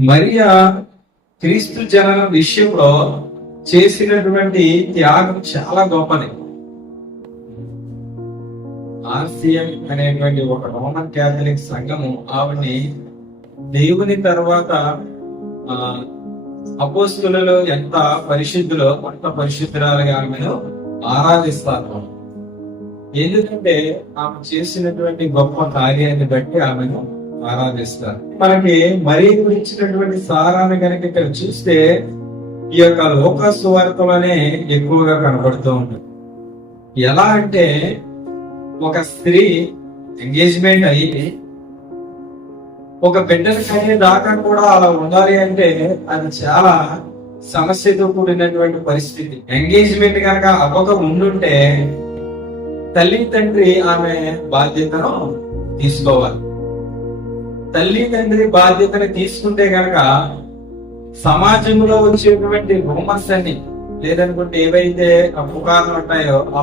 మరియా క్రీస్తు జనన విషయంలో చేసినటువంటి త్యాగం చాలా గొప్పది. ఆర్సిఎం అనేటువంటి ఒక రోమన్ క్యాథలిక్ సంఘము ఆవిడని దేవుని తర్వాత ఆ అపోస్తులలో ఎంత పరిశుద్ధులో అంత పరిశుద్ధురాలుగా ఆమెను ఆరాధిస్తారు. ఎందుకంటే ఆమె చేసినటువంటి గొప్ప కార్యాన్ని బట్టి ఆమెను ఆరాధిస్తారు. మనకి మరీ గురించినటువంటి సారాన్ని కనుక ఇక్కడ చూస్తే ఈ యొక్క లోక సువార్తలోనే ఎక్కువగా కనబడుతూ ఉంటుంది ఎలా అంటే ఒక స్త్రీ ఎంగేజ్మెంట్ అయ్యి ఒక బిడ్డను కనే దాకా కూడా అలా ఉండాలి అంటే అది చాలా సమస్యతో కూడినటువంటి పరిస్థితి. ఎంగేజ్మెంట్ కనుక అవ్వక ఉండుంటే తల్లి తండ్రి ఆమె బాధ్యతను తీసుకోవాలి. తల్లిదండ్రి బాధ్యతను తీసుకుంటే గనక సమాజంలో వచ్చేటువంటి రూమర్స్ అన్ని లేదనుకుంటే ఏవైతే అప్పుకారులు ఉంటాయో ఆ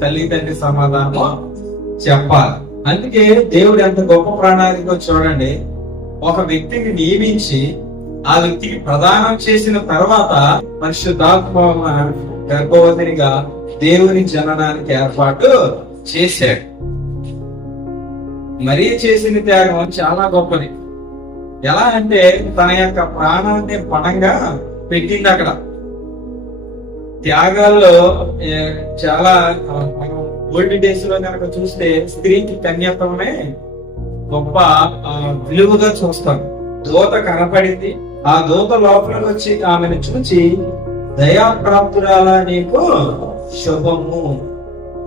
తల్లిదండ్రి తల్లి సమాధానం చెప్పాలి. అందుకే దేవుడు ఎంత గొప్ప ప్రణాళిక చూడండి. ఒక వ్యక్తిని నియమించి ఆ వ్యక్తికి ప్రదానం చేసిన తర్వాత పరిశుద్ధాత్మ గర్భవతినిగా దేవుని జననానికి ఏర్పాటు చేశాడు. మరీ చేసిన త్యాగం చాలా గొప్పది. ఎలా అంటే తన యొక్క ప్రాణాన్ని పణంగా పెట్టింది అక్కడ. త్యాగాల్లో చాలా ఓల్డ్ డేస్లో కనుక చూస్తే స్త్రీకి కన్యత్వమే గొప్ప విలువగా చూస్తాం. దూత కనపడింది. ఆ దూత లోపలికి వచ్చి ఆమెను చూచి దయాప్రాప్తురాల నీకు శుభము.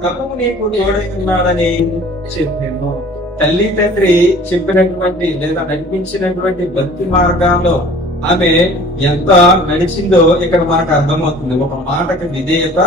ప్రభువు నీకు తోడై ఉన్నాడని చెప్పాను. తల్లి తండ్రి చెప్పినటువంటి లేదా నడిపించినటువంటి భక్తి మార్గాల్లో ఆమె ఎంత నడిచిందో ఇక్కడ మనకు అర్థమవుతుంది. ఒక మాటకి విధేయత